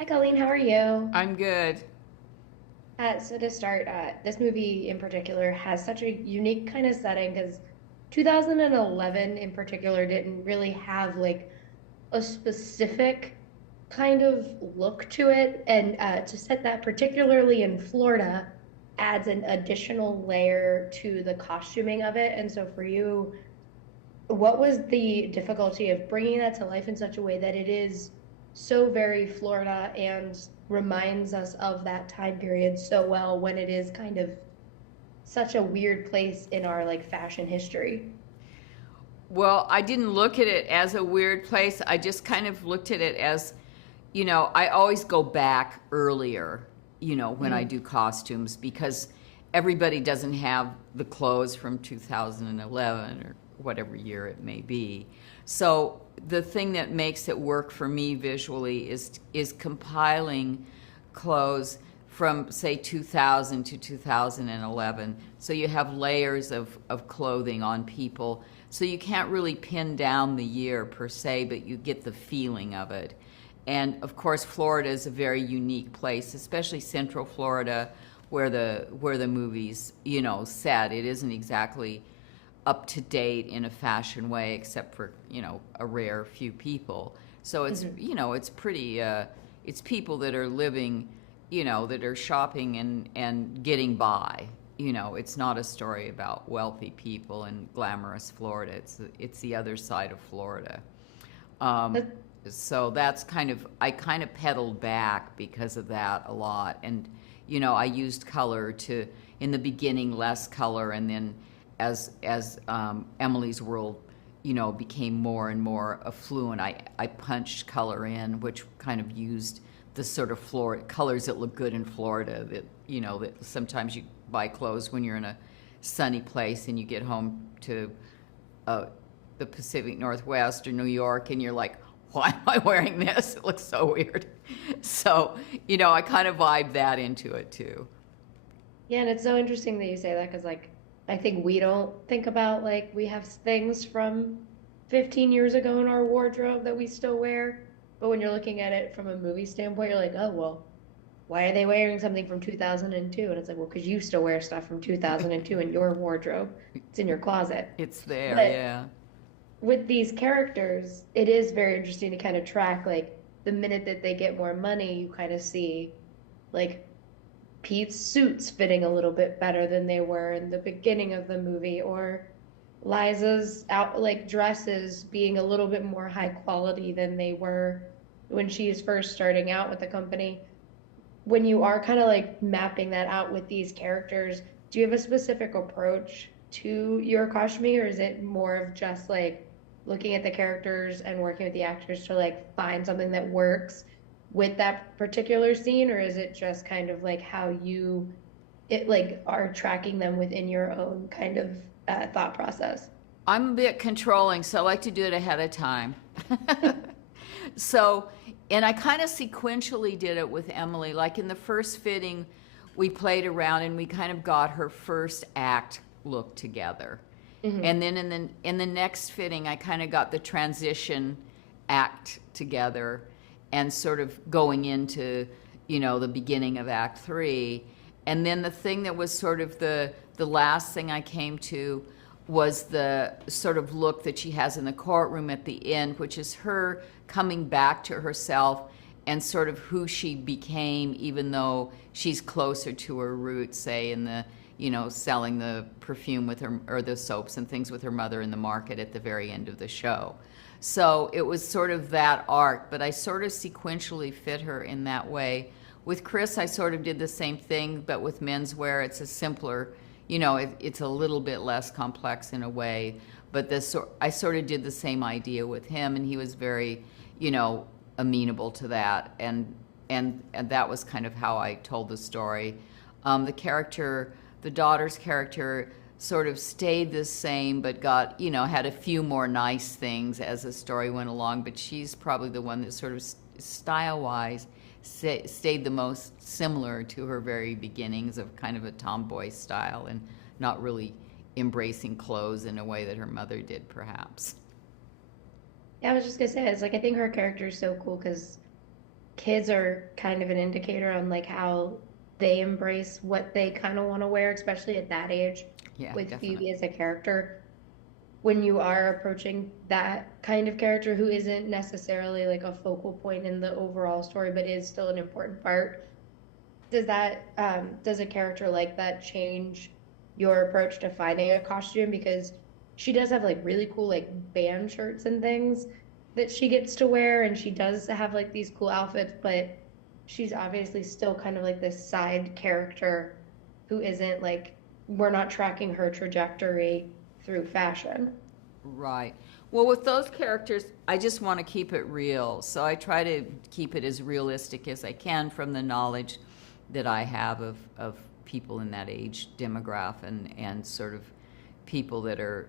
Hi, Colleen. How are you? I'm good. So to start, this movie in particular has such a unique kind of setting because 2011 in particular didn't really have like a specific kind of look to it, and to set that particularly in Florida adds an additional layer to the costuming of it. And so for you, what was the difficulty of bringing that to life in such a way that it is so very Florida and reminds us of that time period so well when it is kind of such a weird place in our like fashion history? Well, I didn't look at it as a weird place. I just kind of looked at it as, I always go back earlier, when I Mm-hmm. do costumes because everybody doesn't have the clothes from 2011 or whatever year it may be. So the thing that makes it work for me visually is compiling clothes from say 2000 to 2011. So you have layers of clothing on people. So you can't really pin down the year per se, but you get the feeling of it. And of course, Florida is a very unique place, especially Central Florida, where the movies set. It isn't exactly up to date in a fashion way, except for a rare few people. So it's Mm-hmm. it's pretty. It's people that are living, that are shopping and getting by. It's not a story about wealthy people in glamorous Florida. It's the other side of Florida. Um, That, so that's I kind of pedaled back because of that a lot. And I used color to, in the beginning, less color, and then as Emily's world became more and more affluent, I punched color in, which kind of used the sort of Florida colors that look good in Florida, that that sometimes you buy clothes when you're in a sunny place and you get home to uh, the Pacific Northwest or New York, and you're like, why am I wearing this? It looks so weird. So, I kind of vibe that into it too. yeah, and it's so interesting that you say that because like I think we don't think about like we have things from 15 years ago in our wardrobe that we still wear. But when you're looking at it from a movie standpoint, you're like, oh, well, why are they wearing something from 2002? And it's like, well, because you still wear stuff from 2002 in your wardrobe. It's in your closet. It's there, But yeah. with these characters, it is very interesting to kind of track like the minute that they get more money, you kind of see like Pete's suits fitting a little bit better than they were in the beginning of the movie, or Liza's out like dresses being a little bit more high quality than they were when she's first starting out with the company. When you are kind of like mapping that out with these characters, do you have a specific approach to your costuming, or is it more of just like looking at the characters and working with the actors to like find something that works with that particular scene, or is it just kind of like how you it like are tracking them within your own kind of thought process? I'm a bit controlling, so I like to do it ahead of time. So, and I kind of sequentially did it with Emily. Like in the first fitting, we played around and we kind of got her first act look together. Hmm. And then in the next fitting, I kind of got the transition act together and sort of going into, the beginning of Act 3. And then the thing that was sort of the last thing I came to was the sort of look that she has in the courtroom at the end, which is her coming back to herself and sort of who she became, even though she's closer to her roots, say in the selling the perfume with her, or the soaps and things with her mother in the market at the very end of the show. So it was sort of that arc, but I sort of sequentially fit her in that way. With Chris, I sort of did the same thing, but with menswear, it's a simpler, it's a little bit less complex in a way. But I sort of did the same idea with him, and he was very, amenable to that, and that was kind of how I told the story. The character, the daughter's character, sort of stayed the same, but got, had a few more nice things as the story went along. But she's probably the one that sort of style-wise stayed the most similar to her very beginnings of kind of a tomboy style and not really embracing clothes in a way that her mother did, perhaps. Yeah, I was just gonna say, it's like I think her character is so cool because kids are kind of an indicator on like how they embrace what they kind of want to wear, especially at that age Yeah, with definitely. Phoebe as a character. When you are approaching that kind of character who isn't necessarily like a focal point in the overall story, but is still an important part, does a character like that change your approach to finding a costume? Because she does have like really cool like band shirts and things that she gets to wear, and she does have like these cool outfits, but she's obviously still kind of like this side character who isn't like, we're not tracking her trajectory through fashion. Right. Well, with those characters, I just want to keep it real. So I try to keep it as realistic as I can from the knowledge that I have of people in that age demographic and sort of people that are,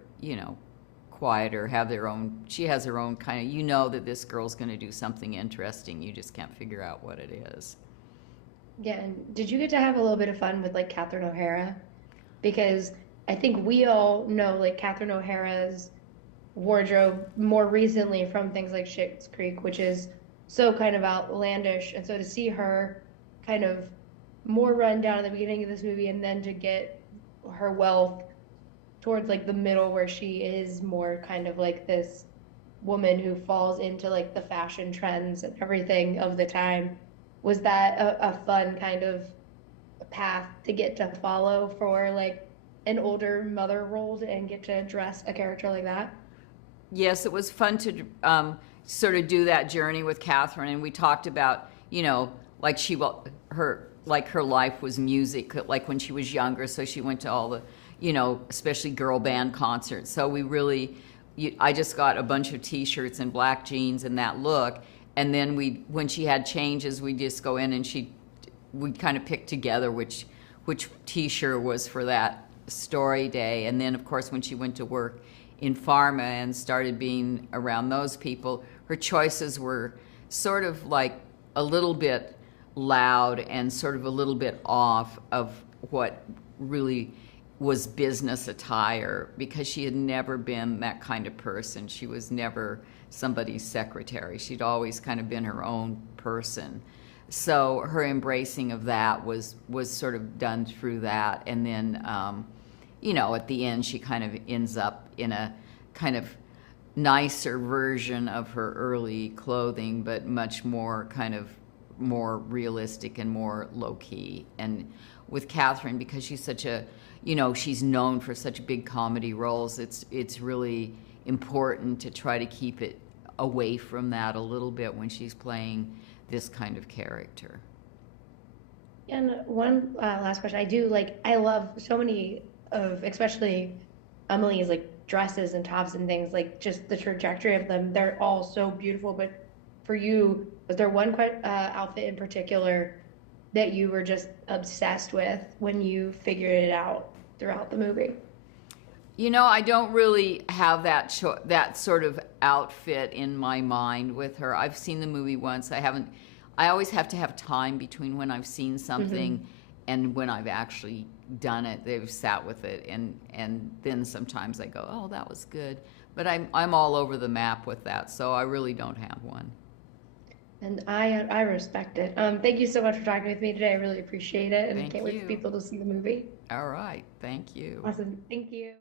quieter, have their own, she has her own kind of, that this girl's going to do something interesting. You just can't figure out what it is. Yeah, and did you get to have a little bit of fun with like Catherine O'Hara? Because I think we all know like Catherine O'Hara's wardrobe more recently from things like Schitt's Creek, which is so kind of outlandish. And so to see her kind of more run down at the beginning of this movie and then to get her wealth towards like the middle where she is more kind of like this woman who falls into like the fashion trends and everything of the time. Was that a fun kind of path to get to follow for like an older mother role and get to dress a character like that? Yes, it was fun to sort of do that journey with Catherine, and we talked about, like her life was music, like when she was younger, so she went to all the, especially girl band concerts. So we really, I just got a bunch of T-shirts and black jeans and that look, and then when she had changes, we just go in and we kind of pick together which T-shirt was for that story day, and then of course when she went to work in pharma and started being around those people, her choices were sort of like a little bit loud and sort of a little bit off of what really was business attire, because she had never been that kind of person. She was never somebody's secretary. She'd always kind of been her own person. So her embracing of that was sort of done through that, and then at the end she kind of ends up in a kind of nicer version of her early clothing, but much more kind of more realistic and more low key. And with Catherine, because she's such a, she's known for such big comedy roles, it's really important to try to keep it away from that a little bit when she's playing this kind of character. And one last question. I love so many of, especially Emily's like dresses and tops and things, like just the trajectory of them. They're all so beautiful. But for you, was there one outfit in particular that you were just obsessed with when you figured it out throughout the movie? I don't really have that sort of outfit in my mind with her. I've seen the movie once. I always have to have time between when I've seen something Mm-hmm. and when I've actually done it. They've sat with it, and then sometimes I go, "Oh, that was good." But I'm all over the map with that, so I really don't have one. And I respect it. Thank you so much for talking with me today. I really appreciate it, and Thank can't wait for you. people to see the movie. All right. Thank you. Awesome. Thank you.